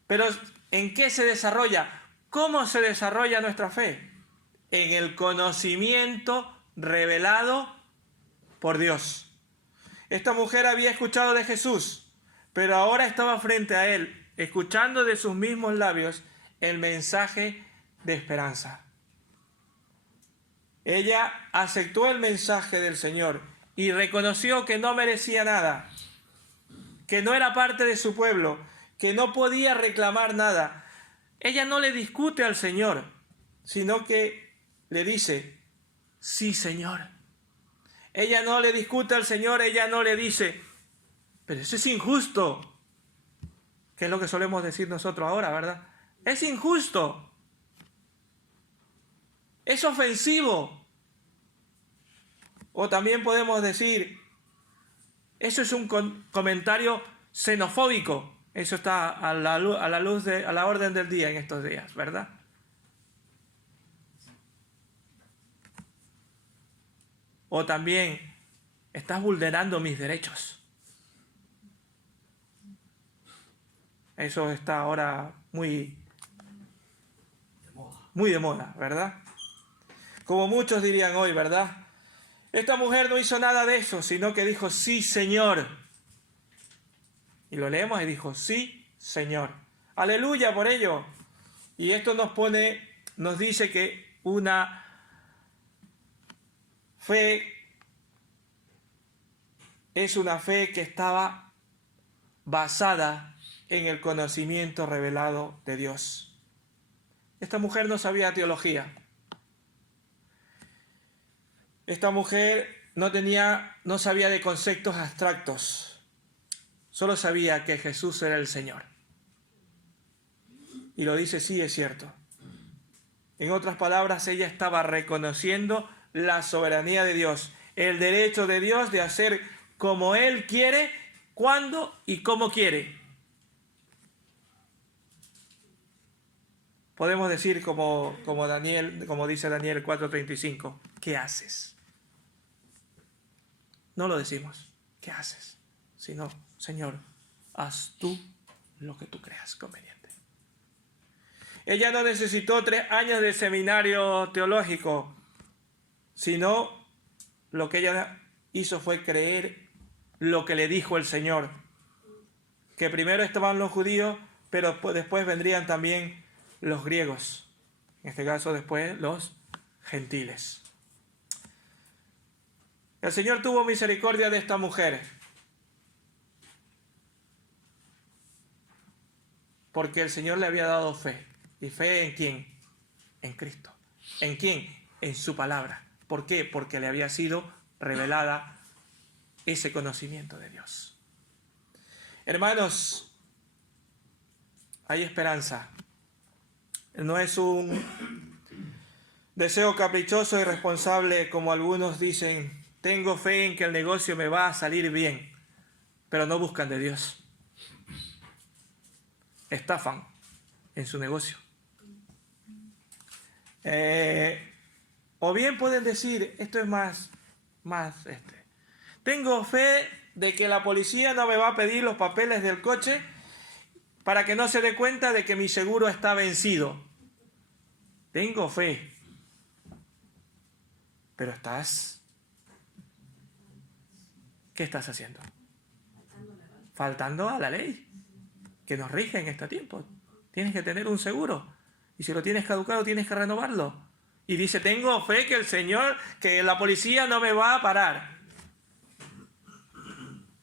Pero ¿en qué se desarrolla? ¿Cómo se desarrolla nuestra fe? En el conocimiento revelado por Dios. Esta mujer había escuchado de Jesús, pero ahora estaba frente a Él, escuchando de sus mismos labios el mensaje de esperanza. Ella aceptó el mensaje del Señor y reconoció que no merecía nada, que no era parte de su pueblo, que no podía reclamar nada. Ella no le discute al Señor, sino que le dice, sí, Señor. Ella no le discute al Señor, ella no le dice, pero eso es injusto, que es lo que solemos decir nosotros ahora, ¿verdad? Es injusto, es ofensivo. O también podemos decir, eso es un comentario xenofóbico. Eso está a la orden del día en estos días, ¿verdad? O también, estás vulnerando mis derechos. Eso está ahora muy de moda, ¿verdad? Como muchos dirían hoy, ¿verdad? Esta mujer no hizo nada de eso, sino que dijo, sí, Señor. Y lo leemos y dijo, sí, Señor. Aleluya por ello. Y esto nos dice que una fe es una fe que estaba basada en el conocimiento revelado de Dios. Esta mujer no sabía teología. Esta mujer no sabía de conceptos abstractos. Solo sabía que Jesús era el Señor. Y lo dice, sí, es cierto. En otras palabras, ella estaba reconociendo la soberanía de Dios, el derecho de Dios de hacer como Él quiere, cuándo y cómo quiere. Podemos decir como dice Daniel 4:35, ¿qué haces? No lo decimos, ¿qué haces? Sino, Señor, haz tú lo que tú creas conveniente. Ella no necesitó 3 años de seminario teológico, sino lo que ella hizo fue creer lo que le dijo el Señor. Que primero estaban los judíos, pero después vendrían también los griegos. En este caso después los gentiles. El Señor tuvo misericordia de esta mujer. Porque el Señor le había dado fe. ¿Y fe en quién? En Cristo. ¿En quién? En su palabra. ¿Por qué? Porque le había sido revelada ese conocimiento de Dios. Hermanos, hay esperanza. No es un deseo caprichoso y irresponsable como algunos dicen. Tengo fe en que el negocio me va a salir bien, pero no buscan de Dios. Estafan en su negocio. O bien pueden decir, esto es más. Tengo fe de que la policía no me va a pedir los papeles del coche para que no se dé cuenta de que mi seguro está vencido. Tengo fe. Pero ¿qué estás haciendo? Faltando a la ley que nos rige en este tiempo. Tienes que tener un seguro. Y si lo tienes caducado, tienes que renovarlo. Y dice, tengo fe que el Señor, que la policía no me va a parar.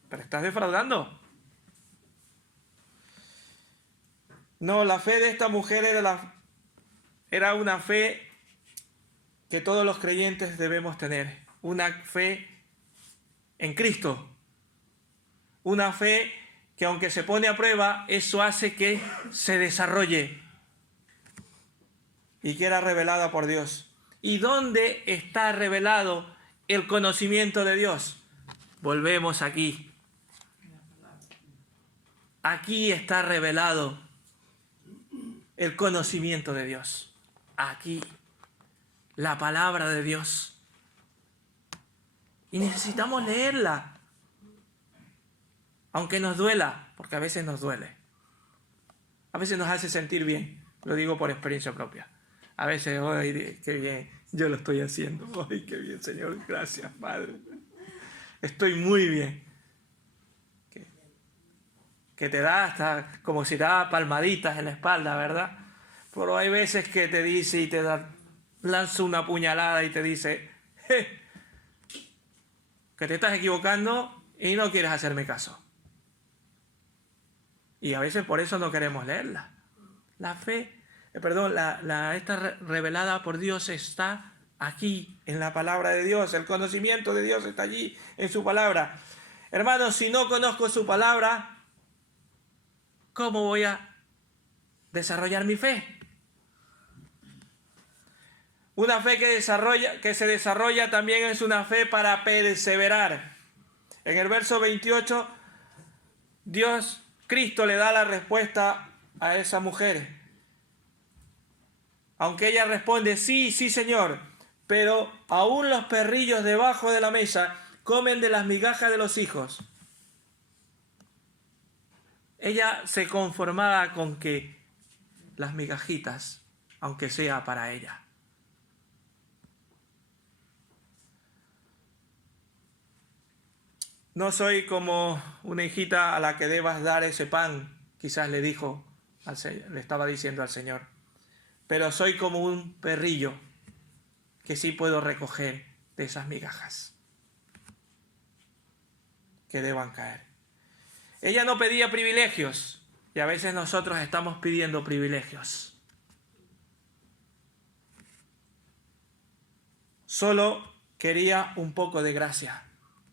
Pero estás defraudando. No, la fe de esta mujer era una fe que todos los creyentes debemos tener. Una fe en Cristo. Una fe que aunque se pone a prueba, eso hace que se desarrolle. Y que era revelada por Dios. ¿Y dónde está revelado el conocimiento de Dios? Volvemos aquí. Aquí está revelado el conocimiento de Dios. Aquí. La palabra de Dios. Y necesitamos leerla. Aunque nos duela, porque a veces nos duele. A veces nos hace sentir bien. Lo digo por experiencia propia. A veces, ¡ay, qué bien! Yo lo estoy haciendo. ¡Ay, qué bien, Señor! Gracias, Padre. Estoy muy bien. Que te da hasta como si te da palmaditas en la espalda, ¿verdad? Pero hay veces que te dice y lanza una puñalada y te dice que te estás equivocando y no quieres hacerme caso. Y a veces por eso no queremos leerla. La fe, esta revelada por Dios está aquí, en la palabra de Dios. El conocimiento de Dios está allí, en su palabra. Hermanos, si no conozco su palabra, ¿cómo voy a desarrollar mi fe? Una fe que se desarrolla también es una fe para perseverar. En el verso 28, Cristo le da la respuesta a esa mujer. Aunque ella responde, sí, sí, Señor, pero aún los perrillos debajo de la mesa comen de las migajas de los hijos. Ella se conformaba con que las migajitas, aunque sea para ella. No soy como una hijita a la que debas dar ese pan, quizás le dijo al Señor, le estaba diciendo al Señor, pero soy como un perrillo que sí puedo recoger de esas migajas que deban caer. Ella no pedía privilegios y a veces nosotros estamos pidiendo privilegios. Solo quería un poco de gracia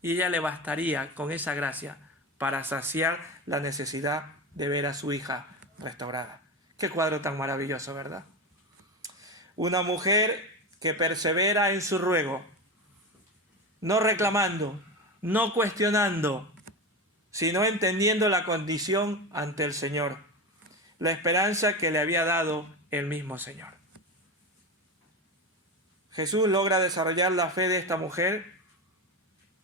y ella le bastaría con esa gracia para saciar la necesidad de ver a su hija restaurada. Qué cuadro tan maravilloso, ¿verdad? Una mujer que persevera en su ruego, no reclamando, no cuestionando, sino entendiendo la condición ante el Señor, la esperanza que le había dado el mismo Señor. Jesús logra desarrollar la fe de esta mujer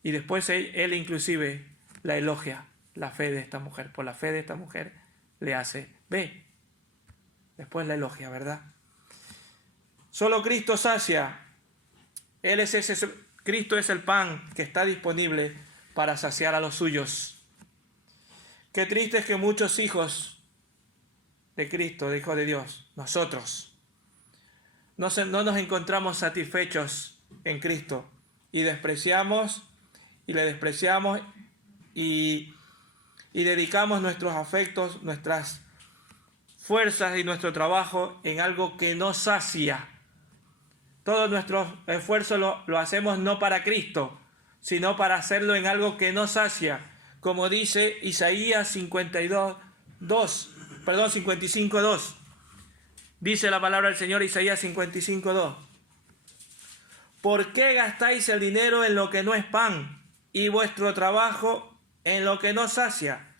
y después él inclusive la elogia, la fe de esta mujer. Por la fe de esta mujer le hace, ve, después la elogia, ¿verdad? Solo Cristo sacia. Cristo es el pan que está disponible para saciar a los suyos. Qué triste es que muchos hijos de Cristo, de Hijo de Dios, nosotros, no nos encontramos satisfechos en Cristo y despreciamos y le despreciamos y dedicamos nuestros afectos, nuestras fuerzas y nuestro trabajo en algo que no sacia. Todos nuestros esfuerzos lo hacemos no para Cristo, sino para hacerlo en algo que no sacia, como dice Isaías 55:2. Dice la palabra del Señor, Isaías 55:2. ¿Por qué gastáis el dinero en lo que no es pan y vuestro trabajo en lo que no sacia?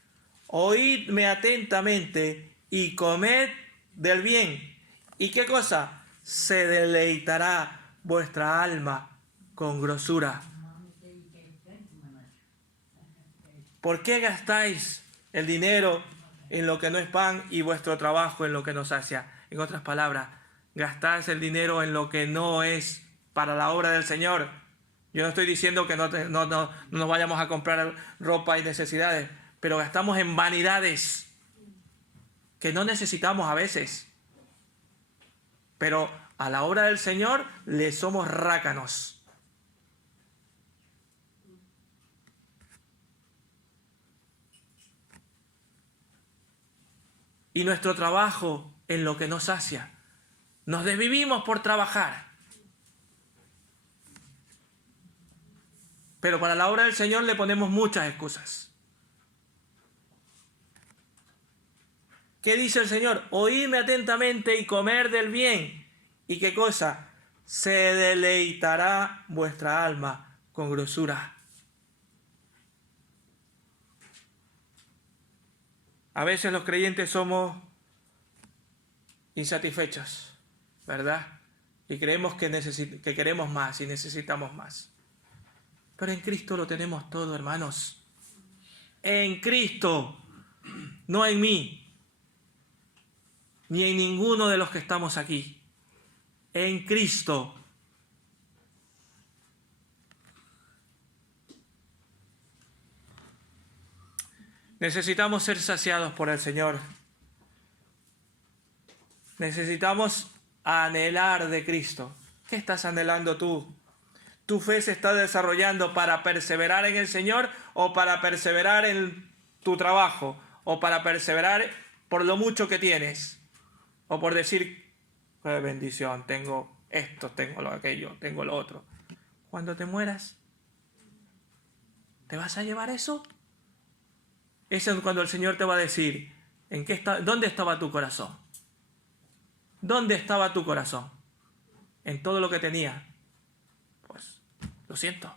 Oídme atentamente y comed del bien. ¿Y qué cosa? Se deleitará vuestra alma con grosura. ¿Por qué gastáis el dinero en lo que no es pan y vuestro trabajo en lo que no sacia? En otras palabras, gastáis el dinero en lo que no es para la obra del Señor. Yo no estoy diciendo que no nos vayamos a comprar ropa y necesidades, pero gastamos en vanidades que no necesitamos a veces. Pero a la obra del Señor le somos rácanos. Y nuestro trabajo en lo que nos sacia. Nos desvivimos por trabajar. Pero para la obra del Señor le ponemos muchas excusas. ¿Qué dice el Señor? Oídme atentamente y comer del bien. ¿Y qué cosa? Se deleitará vuestra alma con grosura. A veces los creyentes somos insatisfechos, ¿verdad? Y creemos que queremos más y necesitamos más. Pero en Cristo lo tenemos todo, hermanos. En Cristo, no en mí, ni en ninguno de los que estamos aquí. En Cristo. Necesitamos ser saciados por el Señor. Necesitamos anhelar de Cristo. ¿Qué estás anhelando tú? ¿Tu fe se está desarrollando para perseverar en el Señor o para perseverar en tu trabajo o para perseverar por lo mucho que tienes? O por decir, qué bendición, tengo esto, tengo lo aquello, tengo lo otro. Cuando te mueras, ¿te vas a llevar eso? Eso es cuando el Señor te va a decir, ¿dónde estaba tu corazón? ¿Dónde estaba tu corazón? En todo lo que tenía. Pues, lo siento.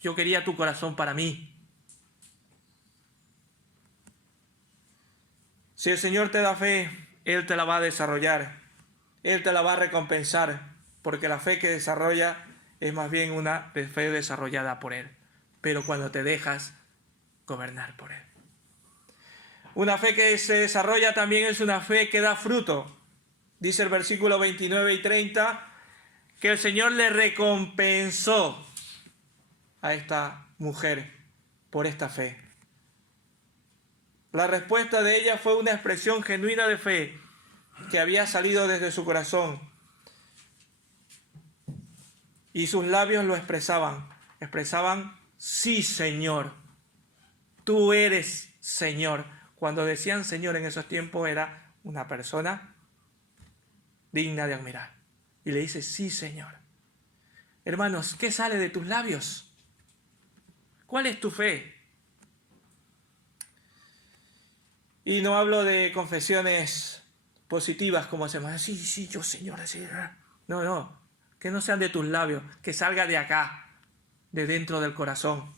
Yo quería tu corazón para mí. Si el Señor te da fe, Él te la va a desarrollar. Él te la va a recompensar. porque la fe que desarrolla es más bien una fe desarrollada por Él, pero cuando te dejas gobernar por Él. Una fe que se desarrolla también es una fe que da fruto. Dice el versículo 29 y 30 que el Señor le recompensó a esta mujer por esta fe. La respuesta de ella fue una expresión genuina de fe que había salido desde su corazón. Y sus labios lo expresaban. Sí, Señor. Tú eres Señor. Cuando decían Señor en esos tiempos era una persona digna de admirar. Y le dice, sí, Señor. Hermanos, ¿qué sale de tus labios? ¿Cuál es tu fe? Y no hablo de confesiones positivas como hacemos. Sí, yo, Señor. Así. No. Que no sean de tus labios. Que salga de acá, de dentro del corazón.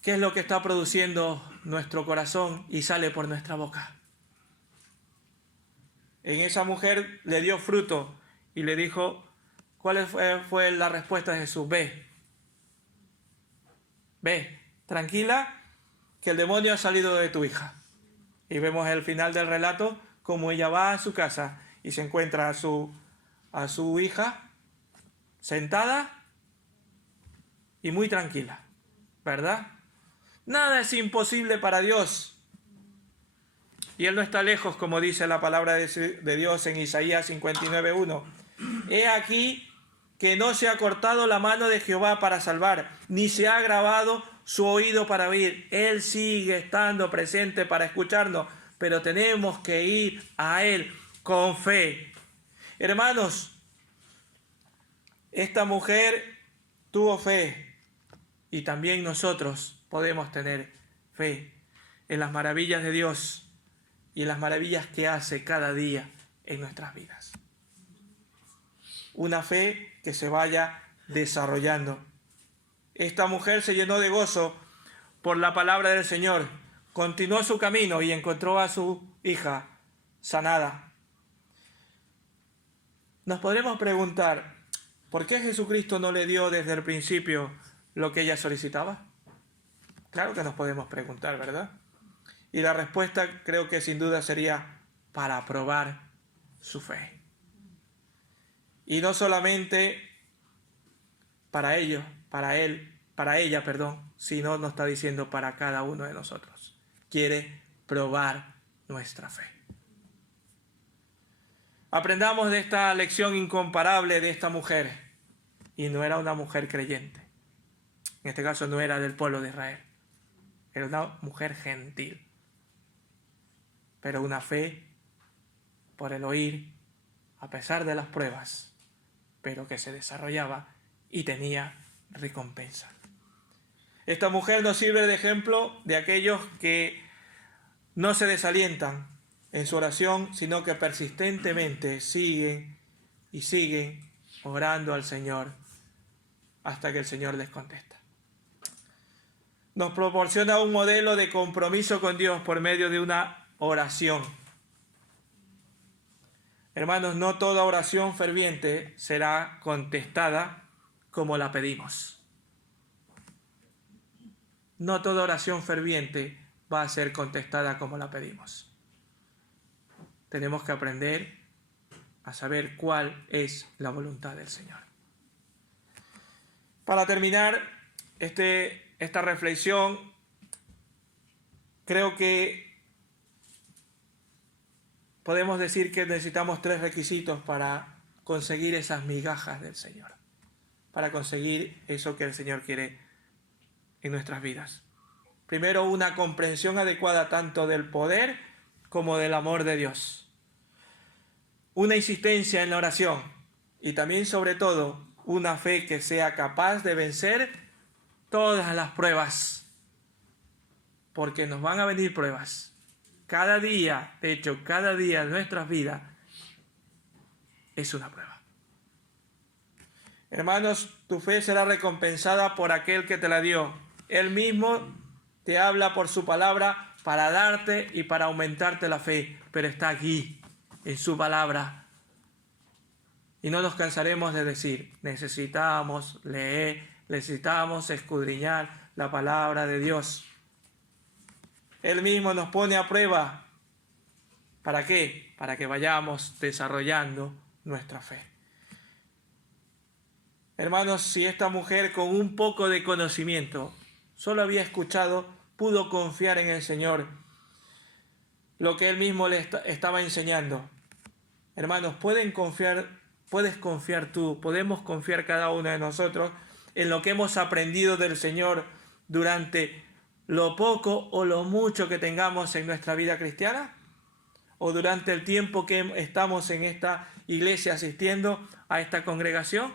¿Qué es lo que está produciendo nuestro corazón y sale por nuestra boca? En esa mujer le dio fruto y le dijo, ¿cuál fue la respuesta de Jesús? Ve, tranquila, que el demonio ha salido de tu hija. Y vemos el final del relato, como ella va a su casa y se encuentra a su hija sentada y muy tranquila, ¿verdad? Nada es imposible para Dios. Y Él no está lejos, como dice la palabra de Dios en Isaías 59:1. He aquí que no se ha cortado la mano de Jehová para salvar, ni se ha agravado su oído para oír. Él sigue estando presente para escucharnos, pero tenemos que ir a Él con fe. Hermanos, esta mujer tuvo fe y también nosotros podemos tener fe en las maravillas de Dios y en las maravillas que hace cada día en nuestras vidas. Una fe que se vaya desarrollando. Esta mujer se llenó de gozo por la palabra del Señor, continuó su camino y encontró a su hija sanada. Nos podremos preguntar, ¿por qué Jesucristo no le dio desde el principio lo que ella solicitaba? Claro que nos podemos preguntar, ¿verdad? Y la respuesta creo que sin duda sería para probar su fe. Y no solamente para ella, sino nos está diciendo para cada uno de nosotros. Quiere probar nuestra fe. Aprendamos de esta lección incomparable de esta mujer. Y no era una mujer creyente. En este caso no era del pueblo de Israel. Era una mujer gentil. Pero una fe por el oír, a pesar de las pruebas, pero que se desarrollaba y tenía recompensa. Esta mujer nos sirve de ejemplo de aquellos que no se desalientan en su oración, sino que persistentemente siguen orando al Señor hasta que el Señor les contesta. Nos proporciona un modelo de compromiso con Dios por medio de una oración. Hermanos, no toda oración ferviente será contestada como la pedimos. No toda oración ferviente va a ser contestada como la pedimos. Tenemos que aprender a saber cuál es la voluntad del Señor. Para terminar esta reflexión, creo que podemos decir que necesitamos 3 requisitos para conseguir esas migajas del Señor, para conseguir eso que el Señor quiere en nuestras vidas. Primero, una comprensión adecuada tanto del poder como del amor de Dios. Una insistencia en la oración y también, sobre todo, una fe que sea capaz de vencer todas las pruebas, porque nos van a venir pruebas. Cada día, de hecho, cada día de nuestras vidas es una prueba. Hermanos, tu fe será recompensada por aquel que te la dio. Él mismo te habla por su palabra para darte y para aumentarte la fe, pero está aquí, en su palabra. Y no nos cansaremos de decir, necesitamos leer, necesitamos escudriñar la palabra de Dios. Él mismo nos pone a prueba. ¿Para qué? Para que vayamos desarrollando nuestra fe. Hermanos, si esta mujer con un poco de conocimiento solo había escuchado, pudo confiar en el Señor, lo que Él mismo le estaba enseñando. Hermanos, puedes confiar tú, podemos confiar cada uno de nosotros en lo que hemos aprendido del Señor durante lo poco o lo mucho que tengamos en nuestra vida cristiana, o durante el tiempo que estamos en esta iglesia asistiendo a esta congregación.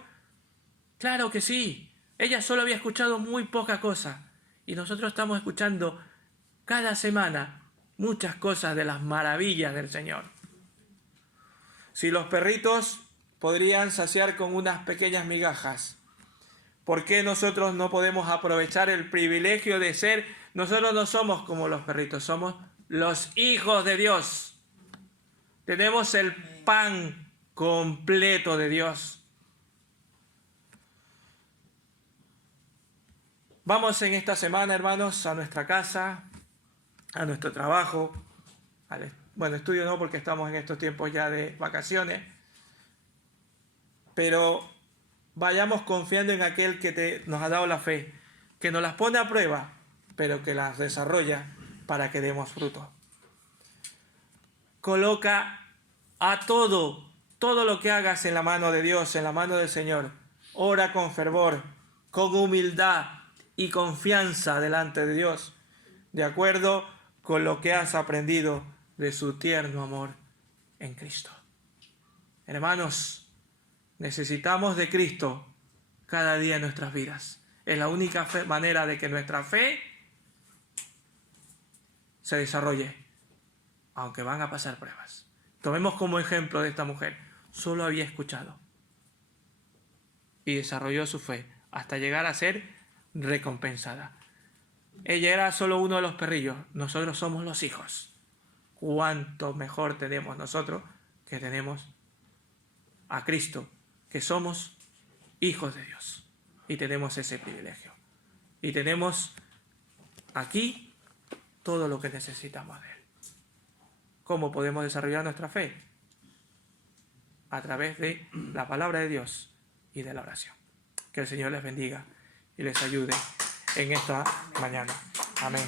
Claro que sí, ella solo había escuchado muy poca cosa y nosotros estamos escuchando cada semana muchas cosas de las maravillas del Señor. Si los perritos podrían saciar con unas pequeñas migajas, ¿por qué nosotros no podemos aprovechar el privilegio de ser? Nosotros no somos como los perritos, somos los hijos de Dios. Tenemos el pan completo de Dios. Vamos en esta semana, hermanos, a nuestra casa, a nuestro trabajo, estudio no, porque estamos en estos tiempos ya de vacaciones, pero vayamos confiando en aquel que nos ha dado la fe, que nos las pone a prueba, pero que las desarrolla para que demos fruto. Coloca a todo lo que hagas en la mano de Dios, en la mano del Señor. Ora con fervor, con humildad y confianza delante de Dios, de acuerdo con lo que has aprendido de su tierno amor en Cristo. Hermanos, necesitamos de Cristo cada día en nuestras vidas. Es la única manera de que nuestra fe se desarrolle, aunque van a pasar pruebas. Tomemos como ejemplo de esta mujer. Solo había escuchado y desarrolló su fe hasta llegar a ser recompensada. Ella era solo uno de los perrillos, nosotros somos los hijos. Cuánto mejor tenemos nosotros que tenemos a Cristo, que somos hijos de Dios y tenemos ese privilegio. Y tenemos aquí todo lo que necesitamos de Él. ¿Cómo podemos desarrollar nuestra fe? A través de la palabra de Dios y de la oración. Que el Señor les bendiga y les ayude en esta mañana. Amén.